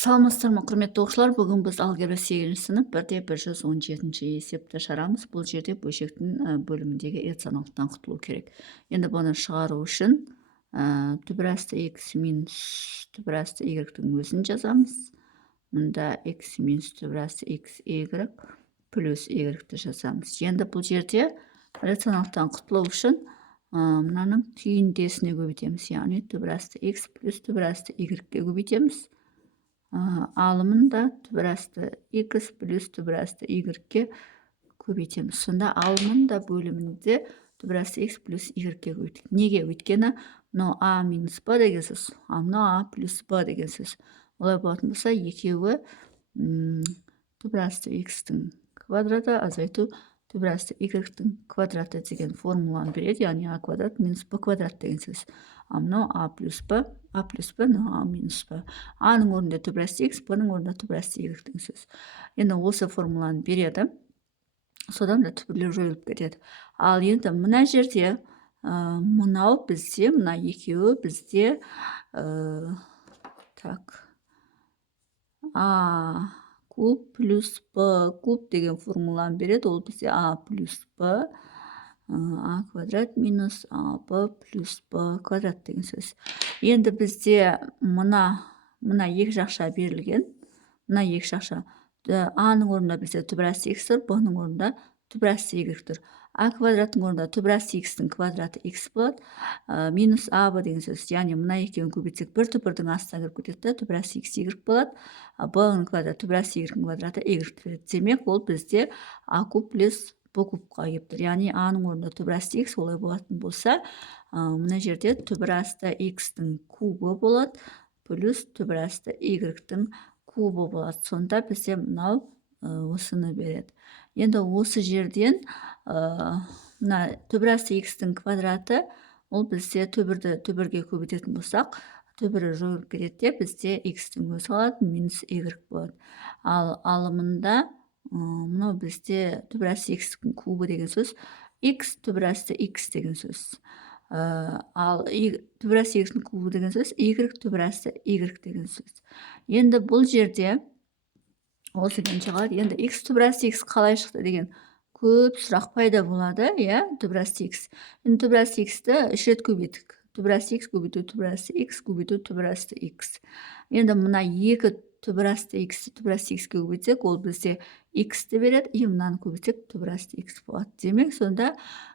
Саламатсыздар ма, құрметті оқушылар? Бүгін біз алгебра 8-ші сынып 1-117-ші есепті шығарамыз. Бұл жерде бөлшектің бөліміндегі иррационалдықтан құтылу керек. Енді бұны шығару үшін түбірасты x минус түбірасты y-тің өзін жазамыз. Мұнда x минус түбірасты x y плюс y-ті жазамыз. Енді бұл жерде иррационалдықтан құтылу үшін мынаның түйіндесіне көбейтеміз. Яғни түбірасты x плюс түбірасты y-ге көбейтеміз. Алымында түбірасты x плюс түбірасты y-ге көбейтеміз. Сонда алымында бөлімінде түбірасты x плюс y-ге көбейтік. Неге? Өйткені мынау a минус b деген сөз, мынау a плюс b деген сөз. Олай болатын болса, екеуі түбірасты x-тің квадраты азайту түбірасты y-тің квадраты деген формуланы береді. Яғни a квадрат минус b квадрат деген сөз. Мынау a плюс b, мынау a минус b. a-ның орнында түбірасты x, b-ның орнында түбірасты y деген сөз. Енді осы формуланы береді. Содан да түбірлер жойылып кетеді. Ал енді мына жерде мынау бізде, мына екеуі бізде a куб плюс b куб деген формуланы береді. Ол бізде a плюс b, a квадрат минус b плюс b квадрат деген сөз. Енді бізде мына екі жақша берілген. Мына екі жақша. a-ның орнында бізде түбірасты x тұр, b-ның орнында түбірасты y тұр. a квадраттың орнында түбірасты x-тің квадраты x болады, минус ab деген сөз. Яғни мына екеуін көбейтсек, бір түбірдің астына кіріп кетеді, түбірасты x y болады. b-ның квадраты түбірасты y-дің квадраты y береді. Демек, ол бізде a куб плюс b кубқа келіп тұр. Яғни a-ның орнында түбірасты x олай болатын болса, мына жерде түбірасты x-тің кубы болады, плюс түбірасты y-тің кубы болады. Сонда бізде мынау осыны береді. Енді осы жерден мына түбірасты x-тің квадраты, ол бізде түбірге көбейтетін болсақ, түбірі жойылып кетеді, бізде x-тің өзі қалады, минус y болады. Ал алымында мынау бізде түбірасты x-тің кубы деген сөз, x түбірасты x деген сөз. Ал түбірасты x-тің кубы деген сөз, y түбірасты y деген сөз. Енді бұл жерде осы күйінше қалады. Енді x түбірасты x қалай шықты деген көп сұрақ пайда болады, түбірасты x. Енді түбірасты x-ті үш рет көбейттік. Түбірасты x көбейту түбірасты x көбейту түбірасты x. Енді мына екі түбірасты x-ті түбірасты x-ке көбейтсек, ол бізде x-ті береді, мынаны көбейтсек түбірасты x болады. Демек, сонда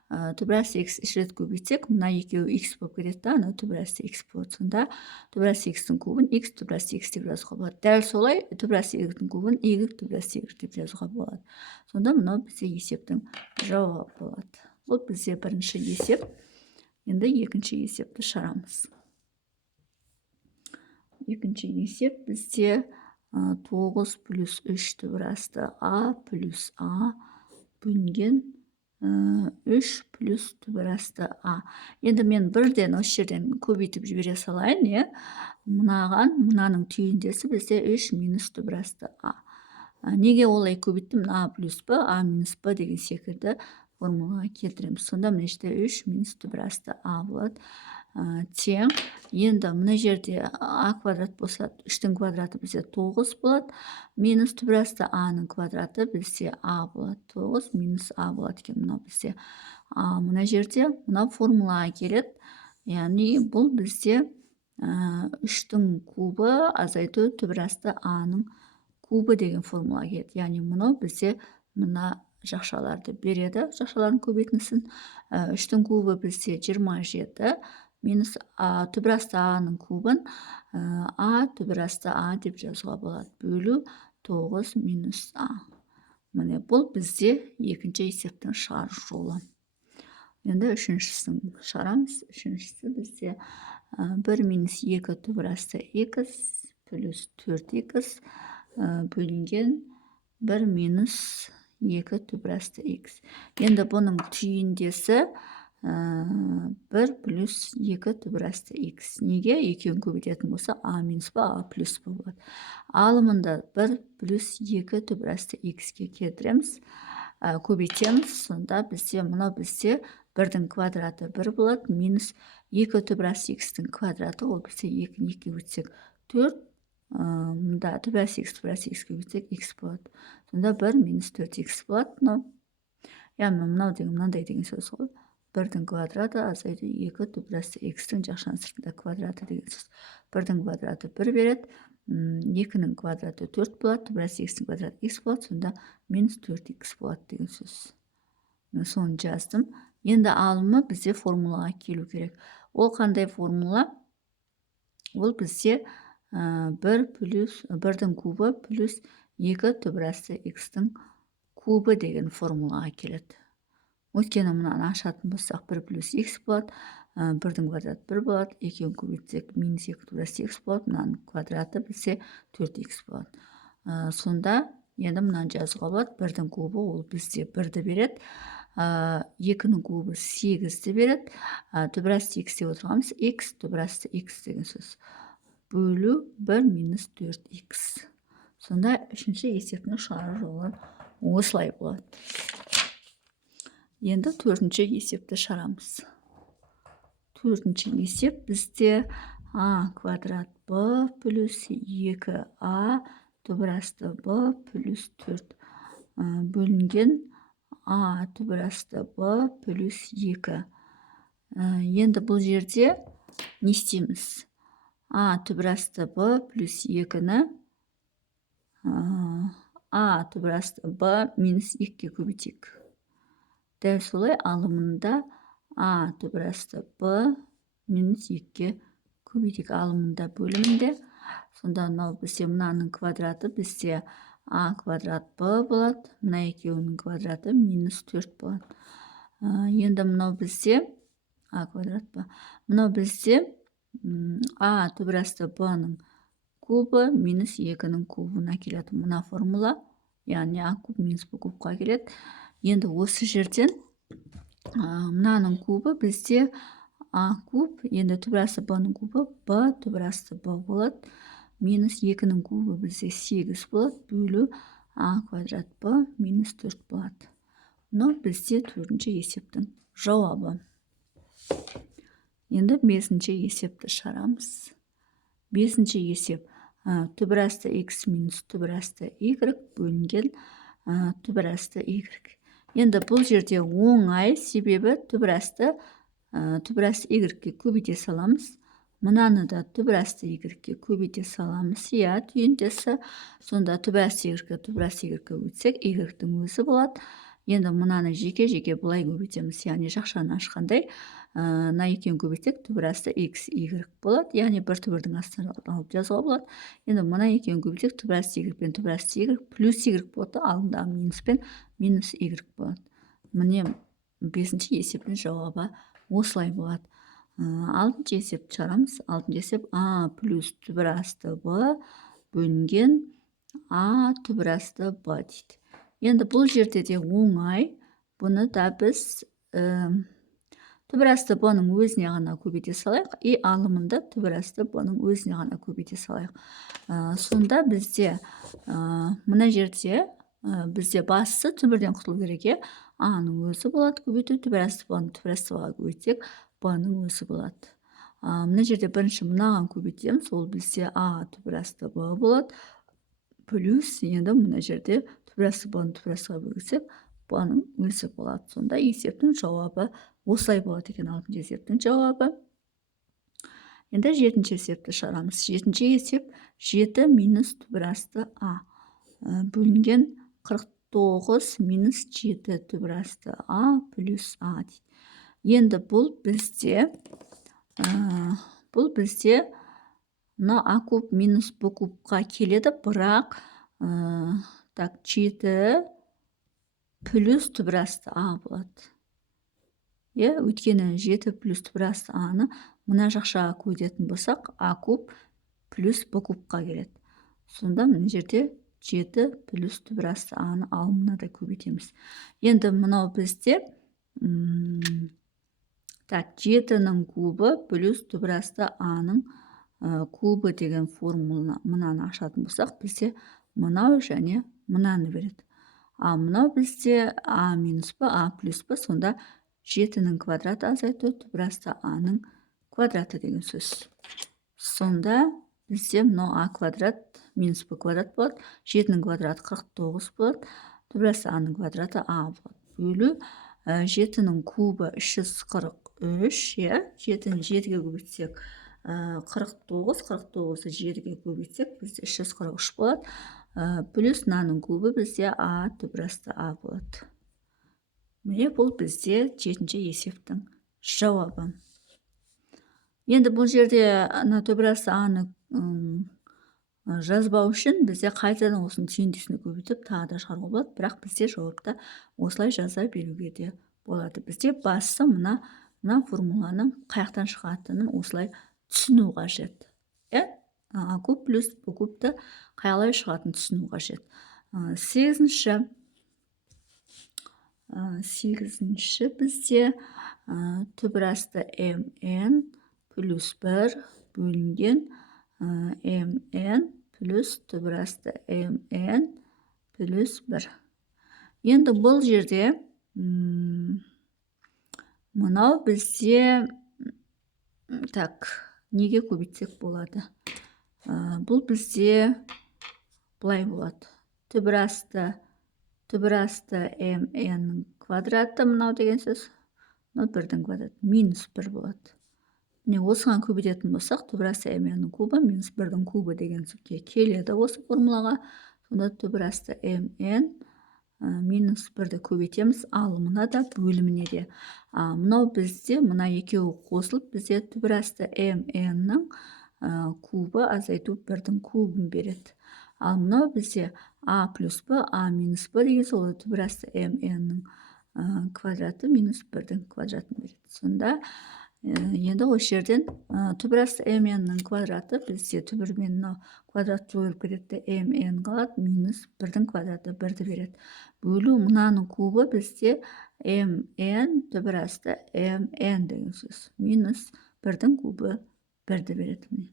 түбірасты x үш рет көбейтсек, мына екеуі x болып кетеді, ана түбірасты x болады. Сонда түбірасты x-тің кубын x түбірасты x деп жазуға болады. Дәл солай түбірасты y-тің кубын y түбірасты y деп жазуға болады. Сонда мынау бізде есептің жауабы болады. Бұл бізде бірінші есеп. Енді екінші есепті шығарамыз. Екінші есеп бізде 9 плюс 3 түбірасты a плюс a бөлінген 3 плюс түбірасты a. Енді мен бірден осы жерден көбейтіп жібере салайын, мынаның түйіндесі бізде 3 минус түбірасты a. Неге олай көбейттім? a плюс b, a минус b деген секілді формулаға келтіреміз. Сонда мына жерде 3 минус түбірасты a болады. Тең. Енді мына жерде a квадрат болса, 3-тің квадраты бізде 9 болады. Минус түбірасты a-ның квадраты бізде a болады. 9 минус a болады екен мына бізде. Мына жерде мына формулаға келеді. Яғни бұл бізде 3-тің кубы азайту түбірасты a-ның кубы деген формула келеді. Яғни мұны бізде мына жақшаларды береді, жақшалардың көбейтіндісін. 3-тің кубы бізде 27, минус түбірасты a-ның кубын a түбірасты a деп жазуға болады. Бөлу 9 минус a. Міне бұл бізде екінші есептің шығару жолы. Енді үшіншісін шығарамыз. Үшіншісі бізде 1 минус 2 түбірасты x плюс 4x бөлінген 1 минус 2 түбірасты x. Енді бұның түйіндесі 1 плюс 2 түбірасты x. Неге? Екеуін көбейтетін болса, a минус b, a плюс b болады. Алымында 1 плюс 2 түбірасты x-ке келтіреміз, көбейтеміз. Сонда бізде, мынау бізде 1-дің квадраты 1 болады, минус 2 түбірасты x-тің квадраты, ол бізде 2-ні 2 өтсек 4, мында плюс x көбейтсек x болады. Сонда 1 минус 4x болады. Мынау. Яғни мынау деген мынандай деген сөз ғой. 1-дің квадраты азайды 2 плюс x-тің жақшаның сыртында квадраты деген сөз. 1-дің квадраты 1 береді. 2-нің квадраты 4 болады. Плюс x-тің квадраты x болады. Сонда минус 4x болады деген сөз. Соны жаздым. Енді алымы бізде формулаға келу керек. Ол қандай формула? Ол бізде 1-дің кубы плюс 2 түбірасты x-тің кубы деген формулаға келеді. Өйткені мынаны ашатын болсақ 1 плюс x болады, 1-дің квадраты 1 болады, 2-ін көбейтсек минус 2 плюс x болады, мынаның квадраты бізде 4x болады. Сонда енді мынаны жазуға болады, 1-дің кубы ол бізде 1-ді береді, 2-нің кубы 8-ді береді, түбірасты x деп отырғанымыз x түбірасты x деген сөз. Бөлу 1 минус 4x. Сонда үшінші есептің шығару жолы осылай болады. Енді төртінші есепті шығарамыз. Төртінші есеп бізде а квадрат b плюс 2a түбірасты b плюс 4 бөлінген а түбірасты b плюс 2. Енді бұл жерде не істейміз? А түбірасты b плюс 2-ні а түбірасты b минус 2-ге көбейтейік. Дәл солай алымында а түбірасты b минус 2-ге көбейтейік. Алымында бөлімінде. Сонда мынау бізде мынаның квадраты бізде а квадрат b болады. Мына екеуінің квадраты минус 4 болады. Енді мынау бізде а квадрат b. Мынау бізде а түбірасты b-ның кубы минус 2-нің кубына келеді. Мына формула, яғни а куб минус b кубқа келеді. Енді осы жерден мынаның кубы бізде а куб, енді түбірасты b-ның кубы b түбірасты b болады. Минус 2-нің кубы бізде 8 болады. Бөлу а квадрат b минус 4 болады. Мынау бізде төртінші есептің жауабы. Енді бесінші есепті шығарамыз. Бесінші есеп түбірасты x минус түбірасты y бөлінген түбірасты y. Енді бұл жерде оңай, себебі түбірасты y-ге көбейте саламыз. Мынаны да түбірасты y-ге көбейте саламыз. Иә, түйіндесі. Сонда түбірасты y-ге өтсек, y-дің өзі болады. Енді мынаны жеке-жеке бұлай көбейтеміз. Яғни жақшаны ашқандай, мына екеуін көбейтсек, түбірасты x, y болады. Яғни бір түбірдің астына алып жазуға болады. Енді мына екеуін көбейтсек, түбірасты y пен түбірасты y плюс y болады. Алдындағы минус пен минус y болады. Міне бесінші есептің жауабы осылай болады. Алтыншы есепті шығарамыз. Алтыншы есеп а плюс түбірасты b бөлінген а түбірасты b дейді. Енді бұл жерде де оңай. Бұны да біз түбірасты b-ның өзіне ғана көбейте салайық. И алымында түбірасты b-ның өзіне ғана көбейте салайық. Сонда бізде мына жерде бізде бастысы түбірден құтылу керек. А-ның өзі болады көбейту, түбірасты b-ны түбірасты b-ға көбейтсек, b-ның өзі болады. Мына жерде бірінші мынаған көбейтеміз. Ол бізде а түбірасты b болады. Плюс енді мына жерде түбірасты b-ны түбірастыға бөлсек, b-ның өзі болады. Сонда есептің жауабы осылай болады екен. Алтыншы есептің жауабы. Енді жетінші есепті шығарамыз. Жетінші есеп 7 минус түбірасты а бөлінген 49 минус 7 түбірасты а плюс а дейді. Енді бұл бізде мына а куб минус b кубқа келеді, бірақ 7 плюс түбірасты а болады. Өйткені 7 плюс түбірасты а-ны мына жақшаға көбейтетін болсақ, а куб плюс b кубқа келеді. Сонда мына жерде 7 плюс түбірасты а-ны алымына да көбейтеміз. Енді мынау бізде 7-нің кубы плюс түбірасты а-ның кубы деген формуланы мынаны ашатын болсақ, бізде мынау және мынаны береді. А мынау бізде а минус b, а плюс b, сонда 7-нің квадраты азайту, түбірасты а-ның квадраты деген сөз. Сонда бізде мынау а квадрат минус b квадрат болады. 7-нің квадраты 49 болады. Түбірасы а-ның квадраты а болады. Бөлу 7-нің кубы 343, иә? 7-ні 7-ге көбейтсек 49, 49-ы 7-ге көбейтсек бізде 343 болады. Плюс мынаның кубы бізде а түбірасты а болады. Міне бұл бізде 7-ші есептің жауабы. Енді бұл жерде түбірасты а-ны жазбау үшін бізде қайтадан осының түйіндесіне көбейтіп тағы да шығаруға болады, бірақ бізде жауапта осылай жаза беруге де болады. Бізде басы мына формуланың қаяқтан шығатынын осылай түсіну қажет. А куб плюс б кубты қайлай шығатынын түсіну қажет. 8-ші бізде түбірасты mn плюс 1 бөлінген mn плюс түбірасты mn плюс 1. Енді бұл жерде мынау бізде неге көбейтсек болады? Бұл бізде бұлай болады. Түбірасты mn квадраты мынау деген сөз. Мынау 1-дің квадраты минус 1 болады. Міне осыған көбейтетін болсақ, түбірасты mn-нің кубы минус 1-дің кубы деген сөзге келеді осы формулаға. Сонда түбірасты mn минус 1-ді көбейтеміз, алымына да бөліміне де. Мынау бізде, мына екеуі қосылып, бізде түбірасты mn-нің кубы азайту 1-дің кубын береді. Ал мынау бізде а плюс б, а минус б деген сол түбірасты mn-нің квадраты минус 1-дің квадратын береді. Сонда енді осы жерден түбірасты mn-нің квадраты бізде түбірмен квадрат жойылып кетеді, mn қалады, минус 1-дің квадраты 1-ді береді. Бөлу мынаның кубы бізде mn түбірасты mn деген сөз. Минус 1-дің кубы 1-ді береді.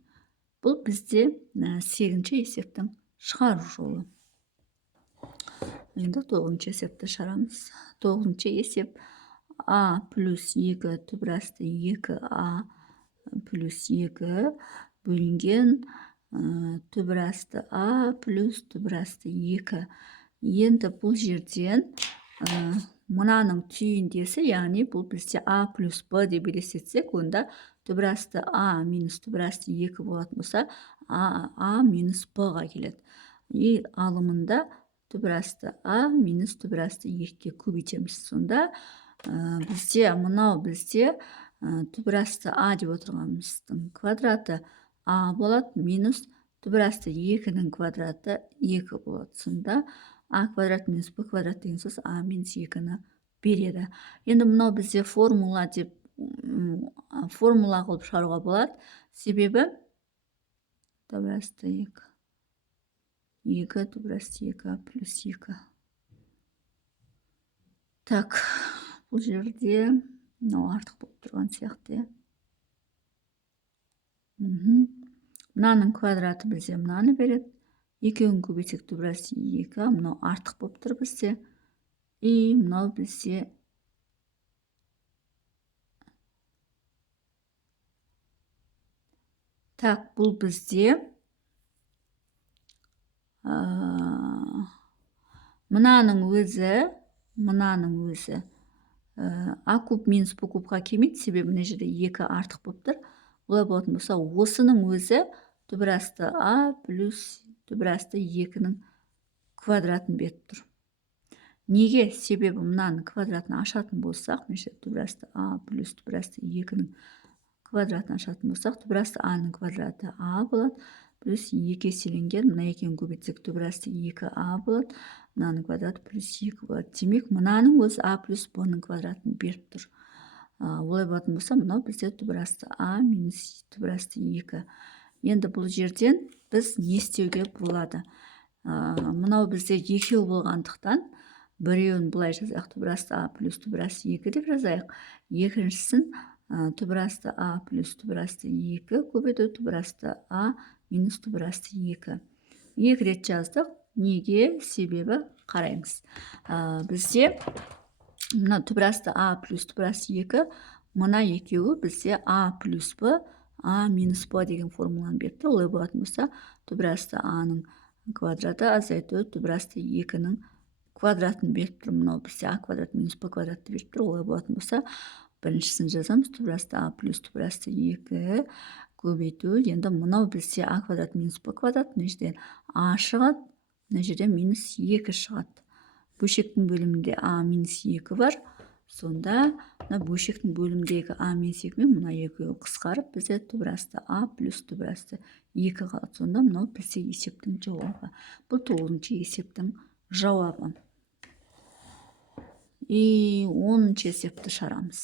Бұл бізде 8-ші есептің шығару жолы. Енді 9-ші есепті шығарамыз. 9-ші есеп а плюс 2 түбірасты 2а плюс 2 бөлінген түбірасты а плюс түбірасты 2. Енді бұл жерден мынаның түйіндесі, яғни бұл бізде а плюс б деп елестетсек, онда түбірасты а минус түбірасты 2 болатын болса, а минус б-ға келеді. И алымында түбірасты а минус түбірасты 2-ге көбейтеміз. Сонда бізде түбірасты а деп отырғанымыздың квадраты а болады, минус түбірасты 2-нің квадраты 2 болады. Сонда а квадрат минус б квадрат деген сөз а минус 2-ні береді. Енді мынау бізде формула қылып шығаруға болады. Себебі түбірасты 2 түбірасты 2 плюс 2. Бұл жерде мынау артық болып тұрған сияқты. Мынаның квадраты бізде мынаны береді. Екеуін көбейтсек түбірасты 2, мынау артық болып тұр бізде. И мынау бізде бұл бізде мынаның өзі а куб минус б кубқа келмейді, себебі мына жерде 2 артық болып тұр. Олай болатын болса, осының өзі түбірасты а плюс түбірасты 2-нің квадратын беріп тұр. Неге? Себебі мынаның квадратын ашатын болсақ, түбірасты а плюс түбірасты 2-нің квадратын ашатын болсақ, түбірасты а-ның квадраты а болады, плюс 2 еселенген, мына екеуін көбейтсек түбірасты 2а болады, мынаның квадраты плюс 2 болады. Демек, мынаның өзі а плюс б-ның квадратын беріп тұр. Олай болатын болса, мынау бізде түбірасты а минус түбірасты 2. Енді бұл жерден біз не істеуге болады? Мынау бізде екеу болғандықтан, біреуін бұлай жазайық, түбірасты а плюс түбірасты 2 деп жазайық. Екіншісін түбірасты а плюс түбірасты 2 көбейту түбірасты а минус түбірасты 2. 2 рет жаздық. Неге? Себебі қараймыз. Бізде мына түбірасты а плюс түбірасты 2, мына екеуі бізде а плюс б, а минус б деген формуланы беріп тұр. Олай болатын болса, түбірасты аның квадраты азайту түбірасты 2-нің квадратын беріп тұр. Мынау бізде а квадрат минус б квадратты беріп тұр. Олай болатын болса, біріншісін жазамыз. Түбірасты а плюс түбірасты 2 көбейту. Енді мынау бізде а квадрат минус б квадрат. Мына жерден а шығады, мына жерден минус 2 шығады. Бөлшектің бөлімінде а минус 2 бар. Сонда мына бөлшектің бөлімдегі а минус 2 мен мына 2 қысқарып, бізде түбірасты а плюс түбірасты 2 қалады. Сонда мынау бізде есептің жауабы. Бұл 9-шы есептің жауабы. И 10-шы есепті шығарамыз.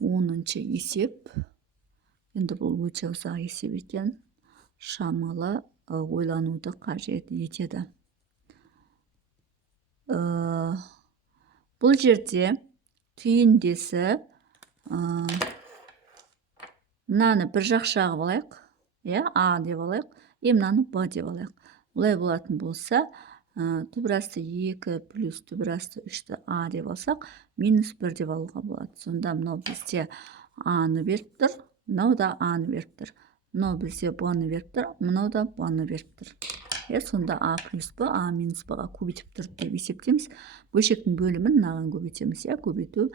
10-шы есеп. Енді бұл өте ұзақ есеп екен. Шамалы ойлануды қажет етеді. Бұл жерде түйіндесі мынаны бір жақшаға алайық. А деп алайық. Мынаны б деп алайық. Бұлай болатын болса, түбірасты 2 плюс түбірасты 3-ті а деп алсақ, минус 1 деп алуға болады. Сонда мынау бізде а-ны беріп тұр, мынау да а-ны беріп тұр. Мынау бізде б-ны беріп тұр, мынау да б-ны беріп тұр. Сонда а плюс б, а минус б-ға көбейтіп тұр деп есептейміз. Бөлшектің бөлімін мынаған көбейтеміз. Көбейту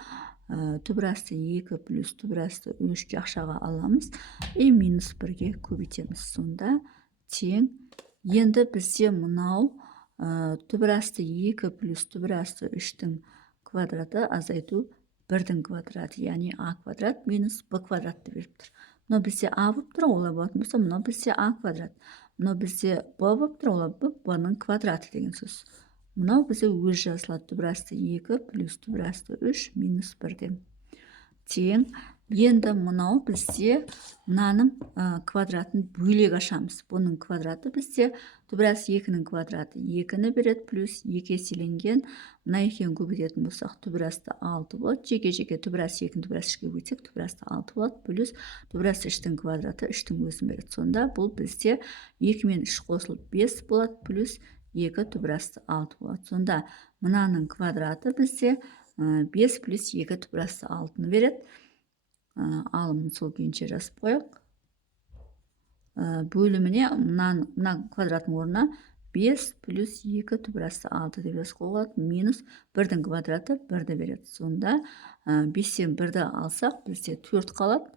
түбірасты 2 плюс түбірасты 3 жақшаға аламыз. Минус 1-ге көбейтеміз. Сонда тең. Енді бізде мынау түбірасты 2 плюс түбірасты 3-тің квадраты азайту 1-дің квадраты, яғни а квадрат минус б квадратты беріп тұр. Мынау бізде а болып тұр, олай болатын болса, мынау бізде а квадрат. Мынау бізде б болып тұр, олай б-ның квадраты деген сөз. Мынау бізде өз жазылады. Түбірасты 2 плюс түбірасты 3 минус 1-ден тең. Енді мынау бізде мынаның квадратын бөлек ашамыз. Бұның квадраты бізде түбірасты 2-нің квадраты 2-ні береді, плюс 2 еселенген. Мына екеуін көбейтетін болсақ, түбірасты 6 болады. Жеке-жеке түбірасты 2-ні түбірасты 3-ге көбейтсек, түбірасты 6 болады, плюс түбірасты 3-тің квадраты 3-тің өзін береді. Сонда бұл бізде 2 мен 3 қосылып 5 болады, плюс 2 түбірасты 6 болады. Сонда мынаның квадраты бізде 5 плюс 2 түбірасты 6-ны береді. Алымын сол күйінше жазып қояйық. Бөліміне мына квадраттың орнына 5 плюс 2 түбірасты 6 деп жазып қояйық. Минус 1-дің квадраты 1-ді береді. Сонда 5-тен 1-ді алсақ, бізде 4 қалады.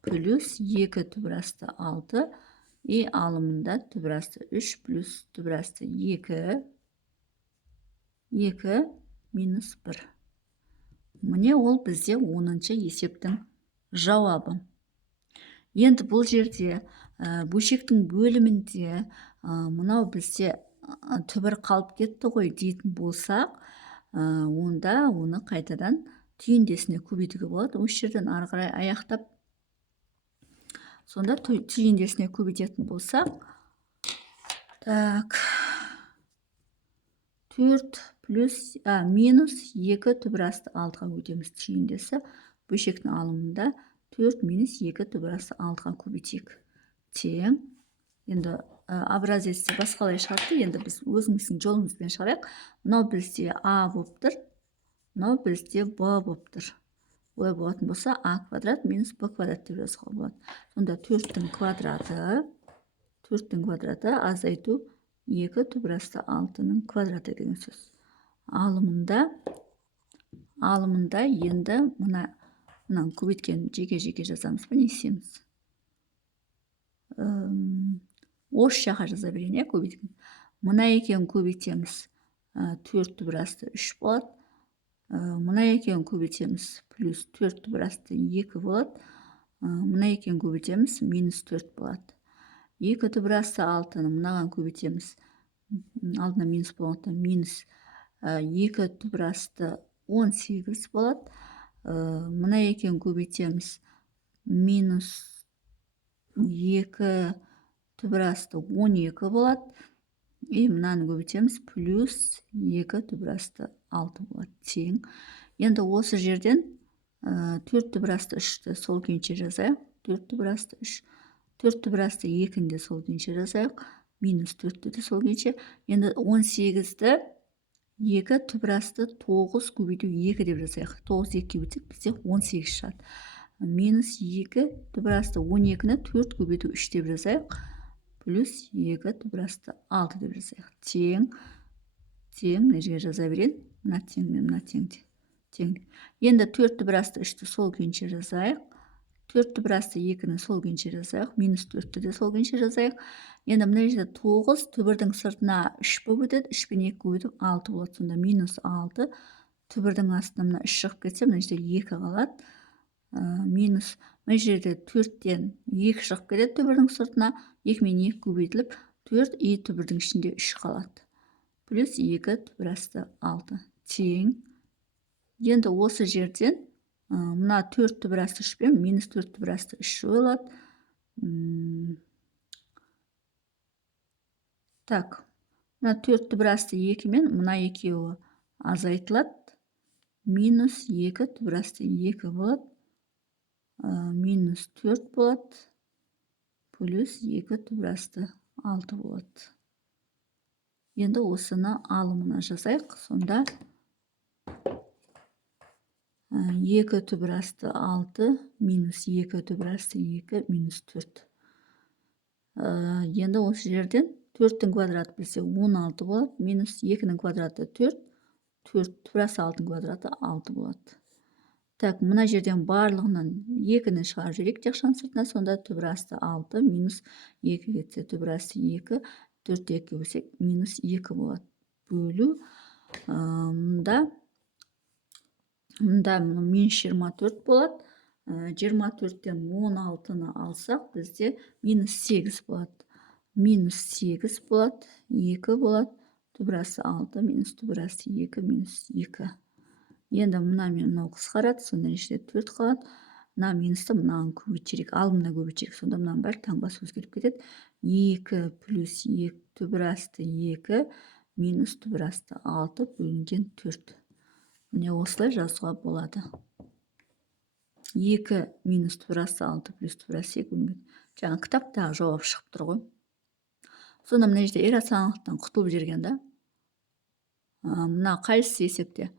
Плюс 2 түбірасты 6. Алымында түбірасты 3 плюс түбірасты 2 минус 1. Міне ол бізде 10-шы есептің жауабы. Енді бұл жерде бөлшектің бөлімінде мынау бізде түбір қалып кетті ғой дейтін болсақ, онда оны қайтадан түйіндесіне көбейтуге болады. Осы жерден ары қарай аяқтап, сонда түйіндесіне көбейтетін болсақ, 4 плюс минус 2 түбірасты 6-ға өтеміз. Түйіндесі бөлшектің алымында 4 минус 2 түбірасты 6-ға көбейтейік. Тең. Енді образесте басқалай шығарды. Енді біз өзіміздің жолымызбен шығарайық. Мынау бізде а болып тұр, мынау бізде б болып тұр. Олай болатын болса, а квадрат минус б квадрат деп жазуға болады. Сонда 4-тің квадраты азайту 2 түбірасты 6-ның квадраты деген сөз. Алымында енді мынаны көбейткен жеке-жеке жазамыз ба, не істейміз? Осы жаққа жаза берейін, көбейткен. Мына екеуін көбейтеміз, 4 түбірасты 3 болады. Мына екеуін көбейтеміз, плюс 4 түбірасты 2 болады. Мына екеуін көбейтеміз, минус 4 болады. 2 түбірасты 6-ны мынаған көбейтеміз, алдына минус болғанда минус 2 түбірасты 18 болады. Мына екеуін көбейтеміз, минус 2 түбірасты 12 болады. Мынаны көбейтеміз, плюс 2 түбірасты 6 болады. Тең. Енді осы жерден 4 түбірасты 3-ті сол күйінше жазайық. 4 түбірасты 3. 4 түбірасты 2-ді сол күйінше жазайық. Минус 4-ті де сол күйінше. Енді 18-ді 2 түбірасты 9 көбейту 2 деп жазайық. 9 2-ге өтсек, бізде 18 шығады. Минус 2 түбірасты 12-ні 4 көбейту 3 деп жазайық. плюс 2 түбірасты 6 деп жазайық. Тең мына жерге жаза берейін. Мына тең мен мына тең. Енді 4 түбірасты 3-ті сол күйінше жазайық. 4 түбірасты 2-ні сол күйінше жазайық. Минус 4-ті де сол күйінше жазайық. Енді мына жерде 9 түбірдің сыртына 3 болып өтеді. 3 пен 2 көбейтіп 6 болады. Сонда минус 6. Түбірдің астына мына 3 шығып кетсе, мына жерде 2 қалады. Минус мына жерде 4-тен 2 шығып кетеді түбірдің сыртына. 2 мен 2 көбейтіліп 4 и түбірдің ішінде 3 қалады. Плюс 2 түбірасты 6 тең. Енді осы жерден мына 4 түбірасты 3 пен минус 4 түбірасты 3 жойылады. Так, мына 4 түбірасты 2 мен мына екеуі азайтылады. Минус 2 түбірасты 2 болады. Минус 4 болады. Плюс 2 түбірасты 6 болады. Енді осыны алымына жазайық. Сонда 2 түбірасты 6 минус 2 түбірасты 2 минус 4. Енді осы жерден 4-тің квадраты білсе 16 болады. Минус 2-нің квадраты 4. 4 түбірасты 6-ның квадраты 6 болады. Так, мына жерден барлығынан 2-ні шығарып жіберейік жақшаның сыртына. Сонда түбірасты 6 минус 2 кетсе түбірасты 2. 4-те 2 бөлсек минус 2 болады. Бөлу. Мұнда минус 24 болады. 24-тен 16-ны алсақ, бізде минус 8 болады. Минус 8 болады. 2 болады. Түбірасты 6 минус түбірасты 2 минус 2. Енді мына мен мынау қысқарады. Сонда іште 4 қалады. Мына минусты мынаған көбейтсек, алымына көбейтсек, сонда мынаның бәрі таңбасы өзгеріп кетеді. 2 плюс 2 түбірасты 2 минус түбірасты 6 бөлінген 4. Міне осылай жазуға болады. 2 минус түбірасты 6 плюс түбірасты 2 бөлінген. Жаңа кітаптағы жауап шығып тұр ғой. Сонда мына жерде иррационалдықтан құтылып жүрген да. Мына қайсысы есепте?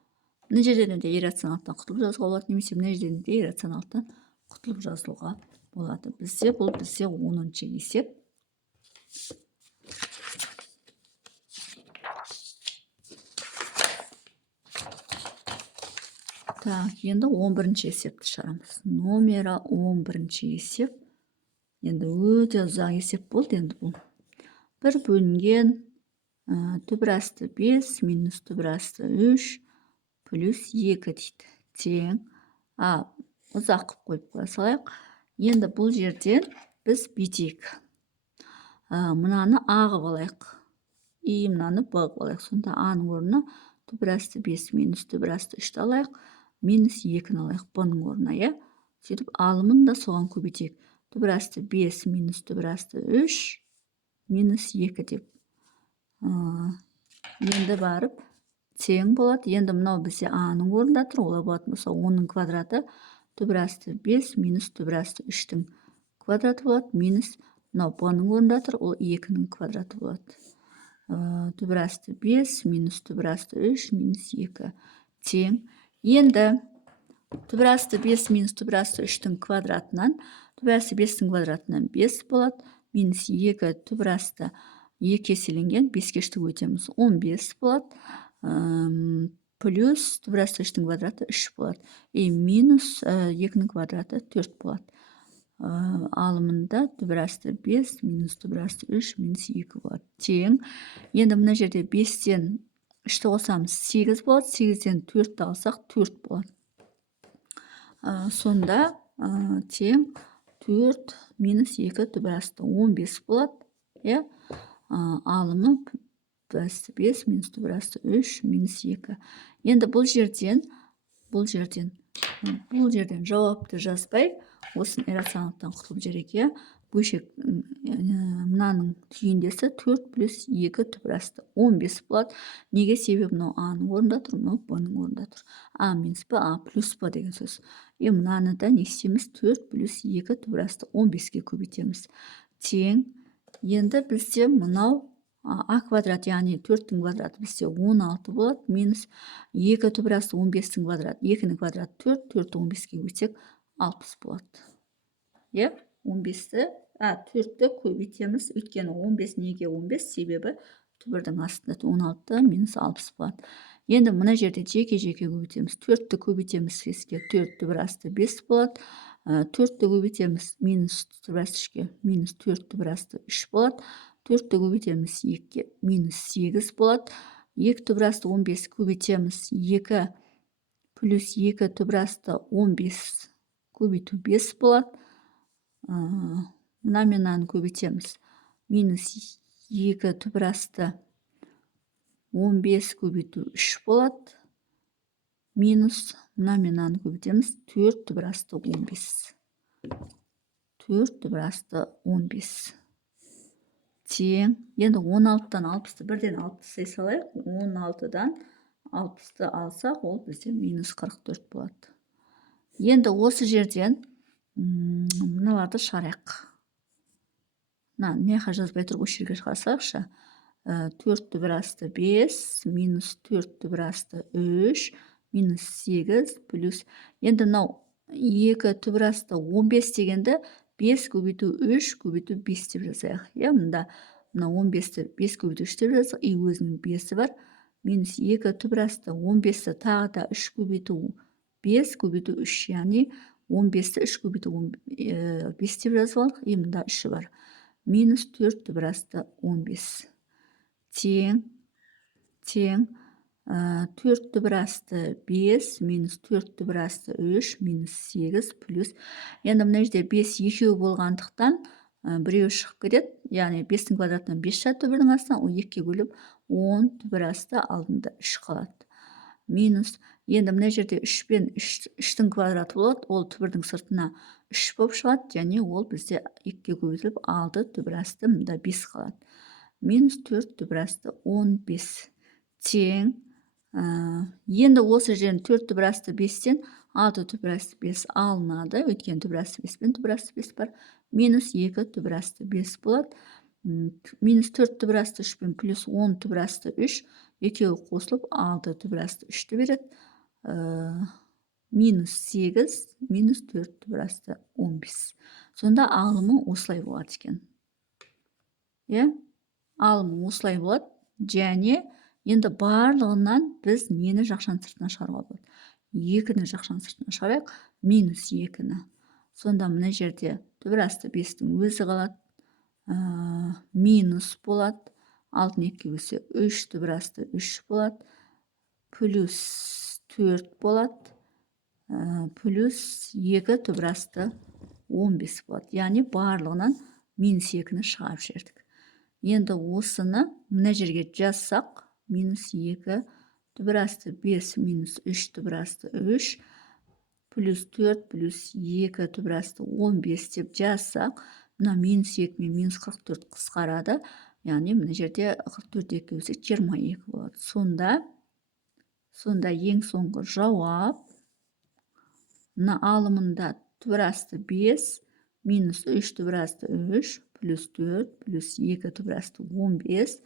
Мына жерден де иррационалдықтан құтылып жазуға болады, немесе мына жерден де иррационалдықтан құтылып жазуға болады. Бізде 10-ші есеп. Так, енді 11-ші есепті шығарамыз. Номері 11-ші есеп. Енді өте ұзақ есеп болды енді бұл. 1 бөлінген түбірасты 5 минус түбірасты 3 плюс 2 дейді. Тең. Ұзақ қып қойып қоя салайық. Енді бұл жерден біз бүйтейік. Мынаны А қып алайық. И мынаны Б қып алайық. Сонда А-ның орнына түбірасты 5 минус түбірасты 3 алайық. Минус 2-ні алайық Б-ның орнына. Сөйтіп алымын да соған көбейтейік. Түбірасты 5 минус түбірасты 3 минус 2 деп. Енді барып тең болады. Енді мынау бізде А-ның орнында тұр. Олай болатын болса 10-ның квадраты түбірасты 5 минус түбірасты 3-тің квадраты болады. Минус мынау Б-ның орнында тұр. Ол 2-нің квадраты болады. Түбірасты 5 минус түбірасты 3 минус 2 тең. Енді түбірасты 5 минус түбірасты 3-тің квадратынан түбірасты 5-тің квадратынан 5 болады. Минус 2 түбірасты 2 еселенген 5-ке 3-ті өтеміз 15 болады. Плюс түбірасты 3-тің квадраты 3 болады. И минус 2-нің квадраты 4 болады. Алымында түбірасты 5 минус түбірасты 3 минус 2 болады. Тең. Енді мына жерде 5-тен 3-ті қосамыз 8 болады. 8-ден 4-ті алсақ 4 болады. Сонда тең 4 минус 2 түбірасты 15 болады. Алымы түбірасты 5 минус түбірасты 3 минус 2. Енді бұл жерден жауапты жазбай, осын иррационалдықтан құтылып жүрек. Бөлшек мынаның түйіндесі 4 плюс 2 түбірасты 15 болады. Неге? Себебі мынау А-ның орнында тұр, мынау Б-ның орнында тұр. А минус Б, А плюс Б деген сөз. Мынаны да не істейміз? 4 плюс 2 түбірасты 15-ке көбейтеміз. Тең. Енді бізде мынау А квадрат, яғни 4-тің квадраты бізде 16 болады. Минус 2 түбірасты 15-тің квадраты. 2-нің квадраты 4, 4-ті 15-ке көбейтсек 60 болады. 15-ті 4-ті көбейтеміз. Өйткені 15 неге 15? Себебі түбірдің астында 16 минус 60 болады. Енді мына жерде жеке-жеке көбейтеміз. 4-ті көбейтеміз 5-ке, 4 түбір асты 5 болады. 4-ті көбейтеміз минус түбір асты 3-ке, минус 4 түбір асты 3 болады. 4-ті көбейтеміз 2-ке, минус 8 болады. 2 түбір асты 15 көбейтеміз 2 плюс 2 түбір асты 15 көбейту 5 болады. Мына мен мынаны көбейтеміз. Минус 2 түбір асты 15 көбейту 3 болады. Минус мына мен мынаны көбейтеміз. 4 түбір асты 15. 4 түбір асты 15. Тең. Енді 16-дан 60-ты бірден 60 салайық. 16-дан 60-ты алсақ, ол бізде минус 44 болады. Енді осы жерден мыналарды шығарайық. Неға жазбай тұрып осы жерге шығарсақшы. 4 түбір асты 5, минус 4 түбір асты 3, минус 8, плюс. Енді мынау 2 түбір асты 15 дегенді 5 көбейту 3 көбейту 5 деп жазайық. Мында 15-ті 5 көбейту 3 деп жазайық. И өзінің 5-і бар. Минус 2 түбір асты 15-ті тағы да 3 көбейту 5 көбейту 3. Яғни 15-ті 3 көбейту 5 деп жазып алдық. И мында 3-і бар. Минус 4 түбір асты 15. Тең. 4 түбір асты 5, минус 4 түбір асты 3, минус 8, плюс. Енді мына жерде 5 екеу болғандықтан біреу шығып кетеді. Яғни 5-тің квадратынан 5 шығады түбірдің астынан, ол 2-ге бөліп 10 түбір асты алдында 3 қалады. Минус. Енді мына жерде 3 пен 3-тің квадраты болады, ол түбірдің сыртына 3 болып шығады, және ол бізде 2-ге көбейтіліп 6 түбір асты мында 5 қалады. Минус 4 түбір асты 15. Тең. Енді осы жерден 4 түбір асты 5-тен 6 түбір асты 5 алынады. Өйткені түбір асты 5 пен түбір асты 5 бар. Минус 2 түбір асты 5 болады. Минус 4 түбір асты 3 пен плюс 10 түбір асты 3. Екеуі қосылып 6 түбір асты 3-ті береді. Минус 8, минус 4 түбір асты 15. Сонда алымы осылай болады екен. Алымы осылай болады. Және енді барлығынан біз нені жақшаның сыртына шығаруға болады? 2-ні жақшаның сыртына шығарайық. Минус 2-ні. Сонда мына жерде түбір асты 5-тің өзі қалады. Минус болады. 6-ны 2-ге бөлсе 3 түбір асты 3 болады. Плюс 4 болады. Плюс 2 түбір асты 15 болады. Яғни барлығынан минус 2-ні шығарып жібердік. Енді осыны мына жерге жазсақ, минус 2 түбір асты 5, минус 3 түбір асты 3, плюс 4, плюс 2 түбір асты 15 деп жазсақ, мына минус 2 мен минус 44 қысқарады. Яғни мына жерде 44 2 бөлсек 22 болады. Сонда ең соңғы жауап мына алымында түбір асты 5, минус 3 түбір асты 3, плюс 4, плюс 2 түбір асты 15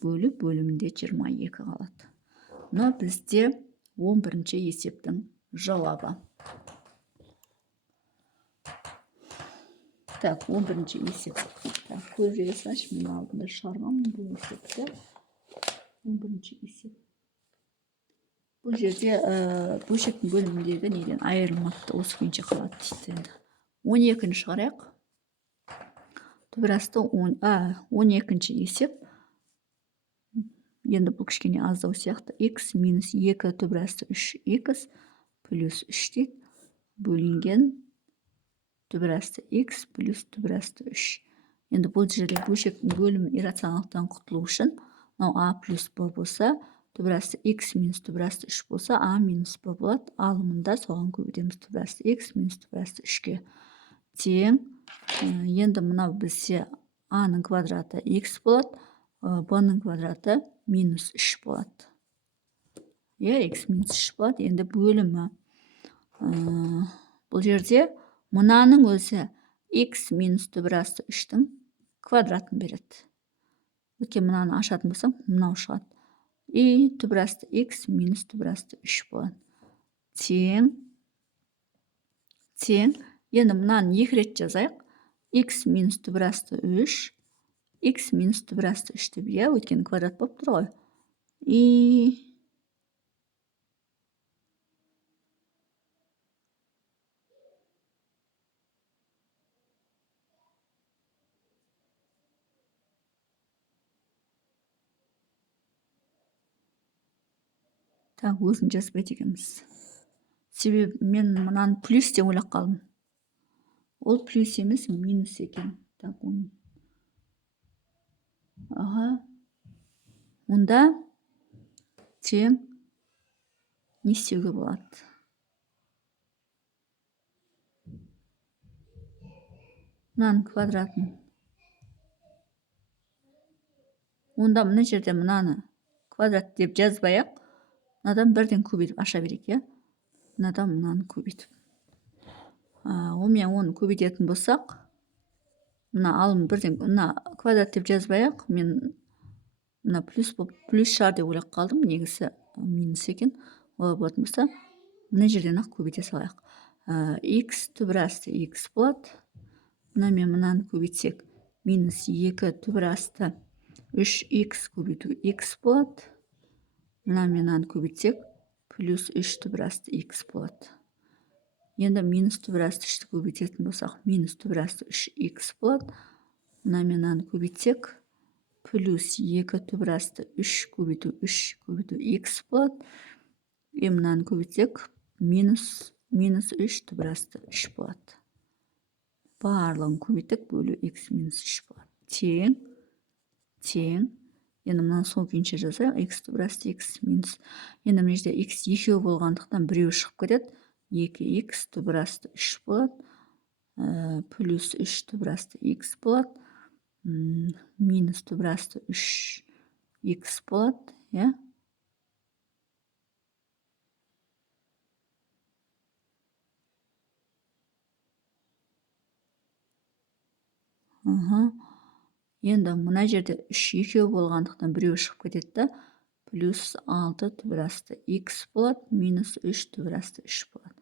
бөлімінде 22 қалады. Мына бізде 11-ші есептің жауабы. Так, 11-ші есеп. Көріп жүресіңізші, мен алдында шығарғам бұл есепті. 11-ші есеп. Бұл жерде бөлшектің бөліміндегі неден айырылмапты, осы күйінше қалады дейді. 12-ші шығарайық. Түбір асты 12-ші есеп. Енді бұл кішкене аздау сияқты. X минус 2 түбір асты 3x плюс 3 дейді. Бөлінген түбір асты x плюс түбір асты 3. Енді бұл жерде бөлшектің бөлімі иррационалдықтан құтылу үшін, a плюс b болса, түбір асты x минус түбір асты 3 болса, a минус b болады. Алымында соған көбейтеміз түбір асты x минус түбір асты 3-ке. Тең. Енді мынау бізде a-ның квадраты x болады, b-ның квадраты минус 3 болады. X минус 3 болады. Енді бөлімі. Бұл жерде мынаның өзі x минус түбір асты 3-тің квадратын береді. Өйткені мынаны ашатын болсам, мынау шығады. И түбір асты x минус түбір асты 3 болады. Тең. Енді мынаны 2 рет жазайық. x минус түбір асты 3, x минус түбір асты 3 деп, иә, өйткені квадрат болып тұр ғой. И так, өзін жазбайды екенбіз. Себебі мен мынаны плюс деп ойлап қалдым. Ол плюс емес, минус екен. Так, аға. Онда тең не істеуге болады? Мынаның квадратын. Онда мына жерде мынаны квадрат деп жазбай-ақ, мынадан бірден көбейтіп аша берейік, иә? Мынадан мынаны көбейтіп. Онымен оны көбейтетін болсақ, мына алым бірден, мына квадрат деп жазбай-ақ, мен мына плюс шығар деп ойлап қалдым, негізі минус екен. Олай болатын болса, мына жерден ақ көбейте салайық. X түбір асты x болады. Мынамен мынаны көбейтсек, минус 2 түбір асты 3x көбейту x болады. Мынамен мынаны көбейтсек, плюс 3 түбір асты x болады. Енді минус түбір асты 3-ті көбейтетін болсақ, минус түбір асты 3x болады. Мынамен мынаны көбейтсек, плюс 2 түбір асты 3 көбейту x болады. И мынаны көбейтсек, минус 3 түбір асты 3 болады. Барлығын көбейтіп, бөлу x минус 3 болады. Тең. Енді мынаны сол күйінше жазайық. X түбір асты x минус. Енді мына жерде x екеу болғандықтан біреу шығып кетеді. 2x түбір асты 3 болады. Плюс 3 түбір асты x болады. Минус түбір асты 3x болады. Иә? Енді мына жерде 3 екеу болғандықтан біреу шығып кетеді да. Плюс 6 түбір асты x болады. Минус 3 түбір асты 3 болады.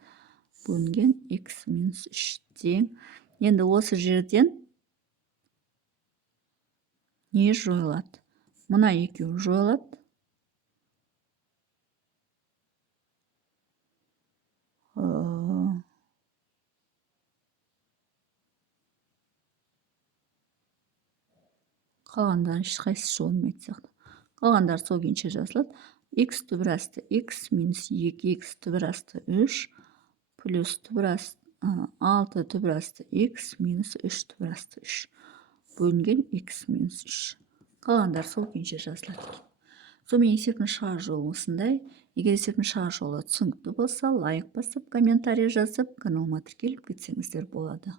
Бөлінген x минус 3 тең. Енді осы жерден не жойылады? Мына екеу жойылады. Қалғандар ешқайсысы жойылмайды сияқты. Қалғандар сол күйінше жазылады. X түбір асты x минус 2x түбір асты 3 плюс түбір асты 6 түбір асты x минус 3 түбір асты 3 бөлінген x минус 3. Қалғандар сол күйінше жазылады. Сонымен есептің шығар жолы осындай. Егер есептің шығар жолы түсінікті болса, лайк басып, комментарий жазып, каналыма тіркеліп кетсеңіздер болады.